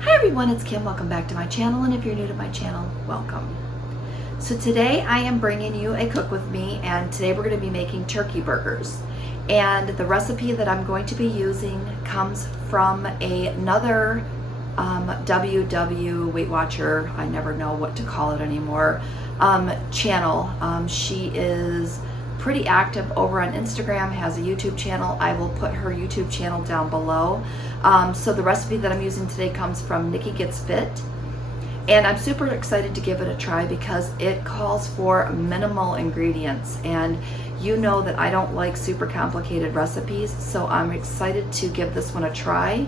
Hi everyone, it's Kim. Welcome back to my channel, and if you're new to my channel, welcome. So today I am bringing you a cook with me, and today we're going to be making turkey burgers. And the recipe that I'm going to be using comes from another Weight Watcher, I never know what to call it anymore, channel. She is pretty active over on Instagram, has a YouTube channel. I will put her YouTube channel down below. So the recipe that I'm using today comes from Nikki Gets Fit, and I'm super excited to give it a try because it calls for minimal ingredients, and you know that I don't like super complicated recipes, so I'm excited to give this one a try.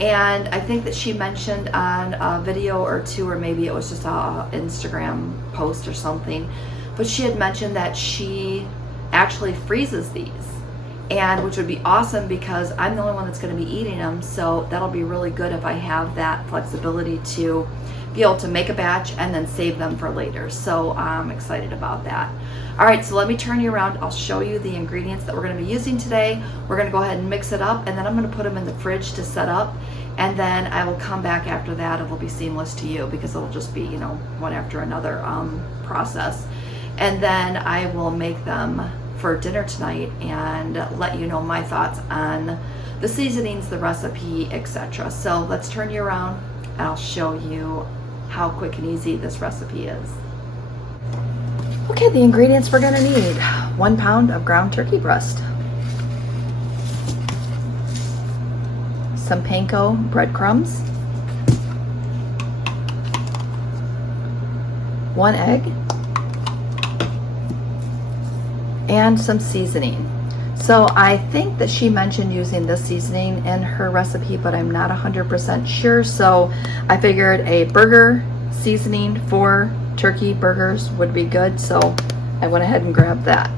And I think that she mentioned on a video or two, or maybe it was just an Instagram post or something, but she had mentioned that she actually freezes these, and which would be awesome because I'm the only one that's going to be eating them, so that'll be really good if I have that flexibility to be able to make a batch and then save them for later. So I'm excited about that. All right, so let me turn you around. I'll show you the ingredients that we're going to be using today. We're going to go ahead and mix it up, and then I'm going to put them in the fridge to set up, and then I will come back after that. It'll be seamless to you because it'll just be, you know, one after another process. And then I will make them for dinner tonight and let you know my thoughts on the seasonings, the recipe, etc. So let's turn you around and I'll show you how quick and easy this recipe is. Okay, the ingredients we're going to need: 1 pound of ground turkey breast, some panko breadcrumbs, 1 egg, and some seasoning. So I think that she mentioned using this seasoning in her recipe, but I'm not 100% sure. So I figured a burger seasoning for turkey burgers would be good. So I went ahead and grabbed that.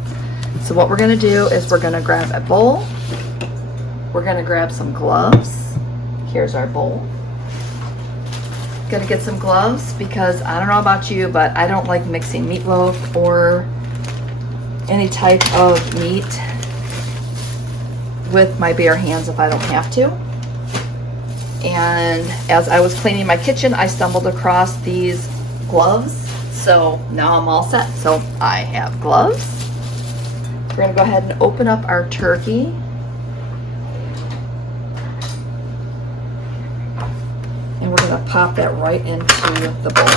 So what we're gonna do is we're gonna grab a bowl. We're gonna grab some gloves. Here's our bowl. Gonna get some gloves because I don't know about you, but I don't like mixing meatloaf or any type of meat with my bare hands if I don't have to. And as I was cleaning my kitchen, I stumbled across these gloves, so now I'm all set. So I have gloves. We're gonna go ahead and open up our turkey. And we're gonna pop that right into the bowl.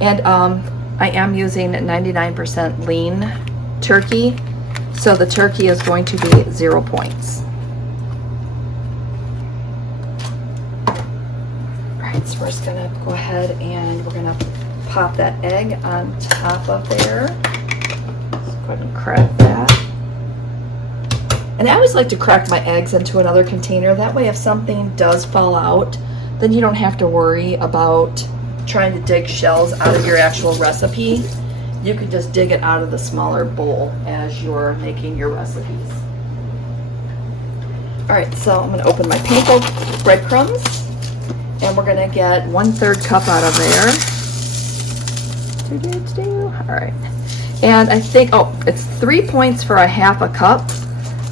And I am using 99% lean turkey, so the turkey is going to be 0 points. All right, so we're just gonna go ahead and we're gonna pop that egg on top of there. Let's go ahead and crack that. And I always like to crack my eggs into another container. That way if something does fall out, then you don't have to worry about trying to dig shells out of your actual recipe. You can just dig it out of the smaller bowl as you're making your recipes. All right, so I'm gonna open my panko breadcrumbs, and we're gonna get 1/3 cup out of there. All right, and I think, oh, it's 3 points for a 1/2 cup,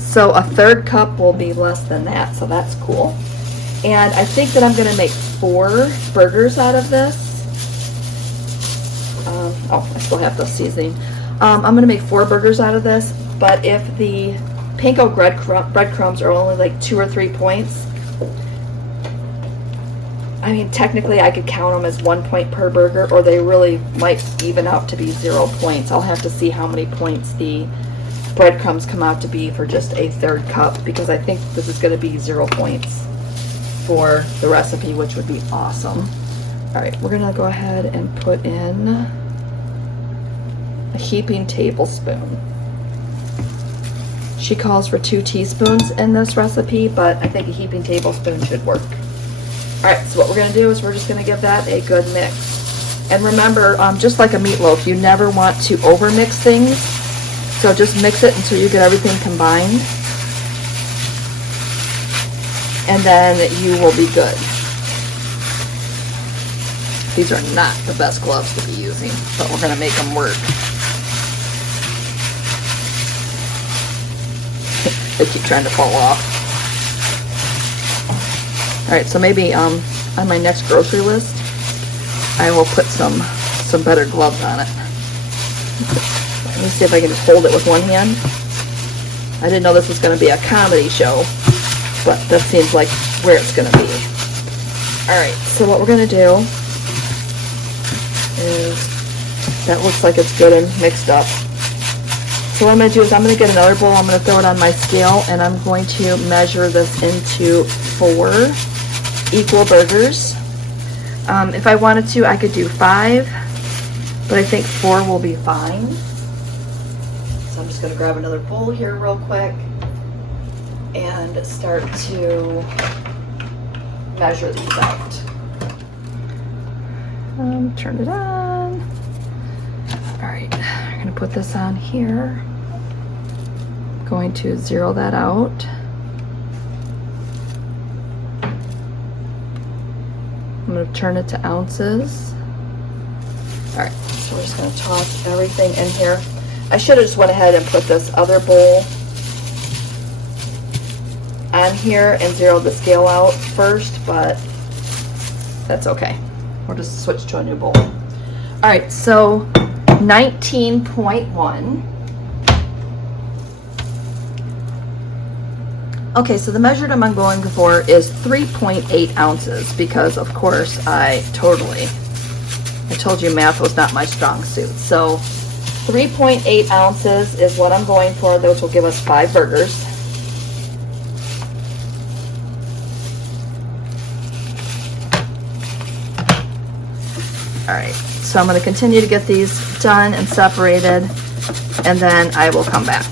so a 1/3 cup will be less than that, so that's cool. And I think that I'm gonna make 4 burgers out of this. Oh, I still have the seasoning. I'm gonna make 4 burgers out of this, but if the panko breadcrumbs are only like 2 or 3 points, I mean, technically I could count them as 1 point per burger, or they really might even out to be 0 points. I'll have to see how many points the breadcrumbs come out to be for just a 1/3 cup, because I think this is gonna be 0 points for the recipe, which would be awesome. All right, we're gonna go ahead and put in a heaping tablespoon. She calls for 2 teaspoons in this recipe, but I think a heaping tablespoon should work. All right, so what we're gonna do is we're just gonna give that a good mix. And remember, just like a meatloaf, you never want to over mix things. So just mix it until you get everything combined, and then you will be good. These are not the best gloves to be using, but we're gonna make them work. they keep trying to fall off. All right, so maybe on my next grocery list, I will put some better gloves on it. Let me see if I can just hold it with one hand. I didn't know this was going to be a comedy show, but that seems like where it's going to be. Alright, so what we're going to do is, that looks like it's good and mixed up. So what I'm going to do is I'm going to get another bowl, I'm going to throw it on my scale, and I'm going to measure this into 4 equal burgers. If I wanted to, I could do 5, but I think 4 will be fine. So I'm just going to grab another bowl here real quick and start to measure these out. Turn it on. All right, I'm going to put this on here. Going to zero that out. I'm going to turn it to ounces. All right, so we're just going to toss everything in here. I should have just went ahead and put this other bowl on here and zeroed the scale out first, but that's okay. We'll just switch to a new bowl. All right, so 19.1. Okay, so the measured I'm going for is 3.8 ounces because, of course, I told you math was not my strong suit. So 3.8 ounces is what I'm going for. Those will give us 5 burgers. All right, so I'm going to continue to get these done and separated, and then I will come back.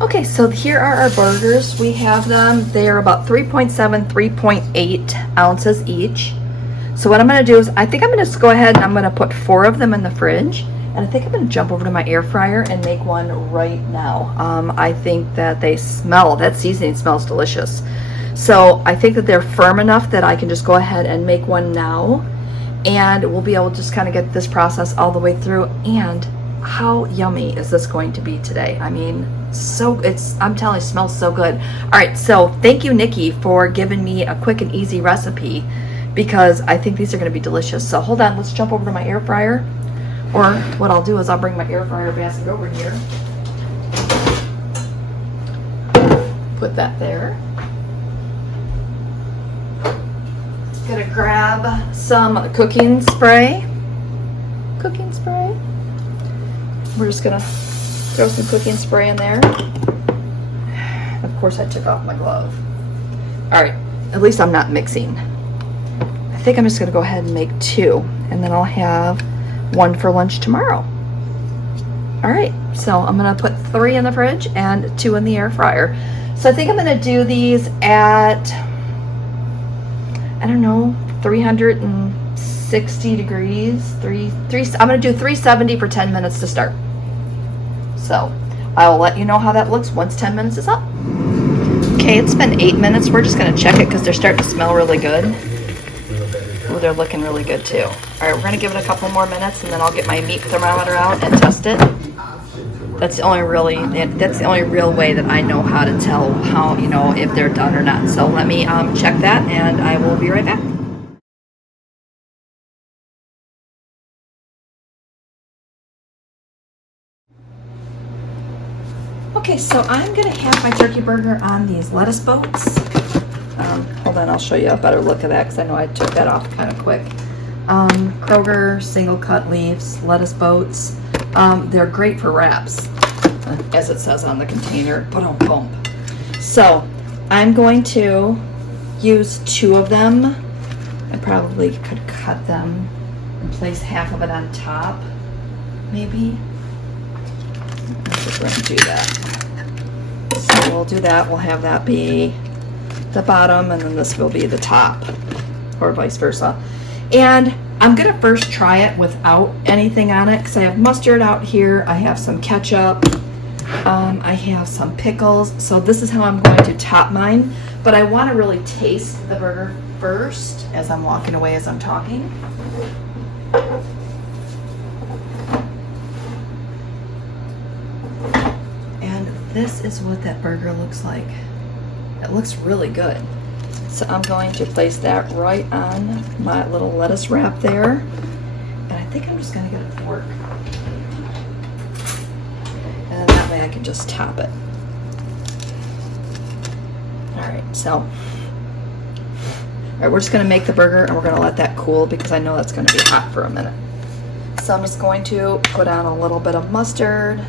Okay, so here are our burgers. We have them. They are about 3.7, 3.8 ounces each. So what I'm going to do is, I think I'm going to go ahead and I'm going to put 4 of them in the fridge. And I think I'm going to jump over to my air fryer and make one right now. I think that that seasoning smells delicious. So I think that they're firm enough that I can just go ahead and make one now. And we'll be able to just kind of get this process all the way through. And how yummy is this going to be today? I mean, I'm telling you, it smells so good. All right, so thank you, Nikki, for giving me a quick and easy recipe because I think these are going to be delicious. So hold on, let's jump over to my air fryer. Or what I'll do is I'll bring my air fryer basket over here. Put that there. Gonna grab some cooking spray. We're just gonna throw some cooking spray in there. Of course, I took off my glove. All right, at least I'm not mixing. I think I'm just gonna go ahead and make 2, and then I'll have 1 for lunch tomorrow. All right, so I'm gonna put 3 in the fridge and 2 in the air fryer. So I think I'm gonna do these at, I don't know, 360 degrees. I'm gonna do 370 for 10 minutes to start. So I will let you know how that looks once 10 minutes is up. Okay, it's been 8 minutes. We're just gonna check it because they're starting to smell really good. Ooh, they're looking really good too. All right, we're gonna give it a couple more minutes and then I'll get my meat thermometer out and test it. That's the only real way that I know how to tell how, if they're done or not. So let me check that and I will be right back. Okay, so I'm gonna have my turkey burger on these lettuce boats. Hold on, I'll show you a better look at that because I know I took that off kind of quick. Kroger single cut leaves, lettuce boats. They're great for wraps, as it says on the container. Boom. So I'm going to use 2 of them. I probably could cut them and place half of it on top, maybe. We're going to do that. So we'll do that. We'll have that be the bottom, and then this will be the top, or vice versa. And I'm going to first try it without anything on it because I have mustard out here. I have some ketchup. I have some pickles. So this is how I'm going to top mine. But I want to really taste the burger first as I'm walking away as I'm talking. this is what that burger looks like. It looks really good. So I'm going to place that right on my little lettuce wrap there. And I think I'm just gonna get a fork. And that way I can just top it. All right, so, all right, we're just gonna make the burger and we're gonna let that cool because I know that's gonna be hot for a minute. So I'm just going to put on a little bit of mustard,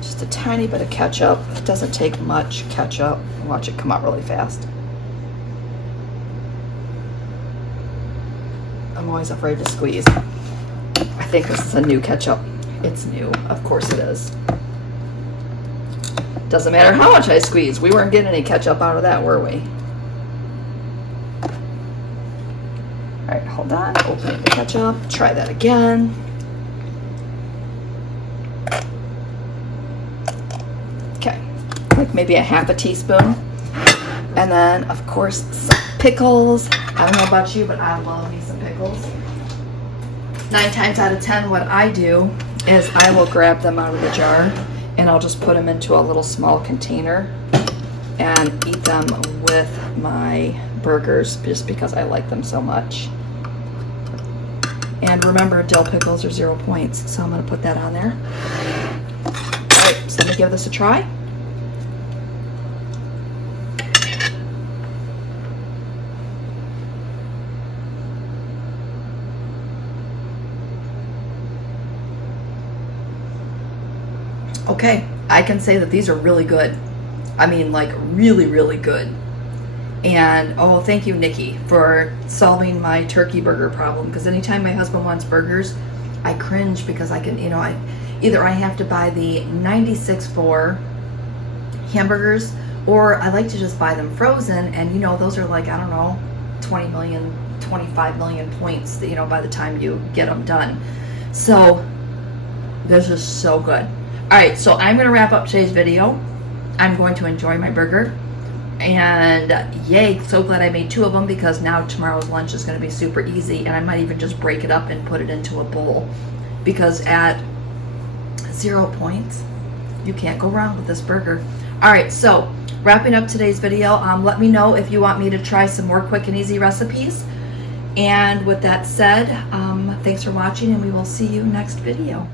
just a tiny bit of ketchup. It doesn't take much ketchup. Watch it come out really fast. I'm always afraid to squeeze. I think this is a new ketchup. It's new, of course it is. Doesn't matter how much I squeeze. We weren't getting any ketchup out of that, were we? All right, hold on, open the ketchup, try that again. Okay, like maybe a half a teaspoon. And then, of course, some pickles. I don't know about you, but I love me some pickles. 9 times out of 10, what I do is I will grab them out of the jar and I'll just put them into a little small container and eat them with my burgers just because I like them so much. And remember, dill pickles are 0 points, so I'm going to put that on there. All right, so let me give this a try. Okay, I can say that these are really good. I mean, like really, really good. And oh, thank you, Nikki, for solving my turkey burger problem. Because anytime my husband wants burgers, I cringe because I can, either I have to buy the 96.4 hamburgers, or I like to just buy them frozen. And those are like, I don't know, 20 million, 25 million points, by the time you get them done. So this is so good. All right, so I'm going to wrap up today's video. I'm going to enjoy my burger. And yay, so glad I made 2 of them because now tomorrow's lunch is going to be super easy. And I might even just break it up and put it into a bowl. Because at 0 points, you can't go wrong with this burger. All right, so wrapping up today's video, let me know if you want me to try some more quick and easy recipes. And with that said, thanks for watching and we will see you next video.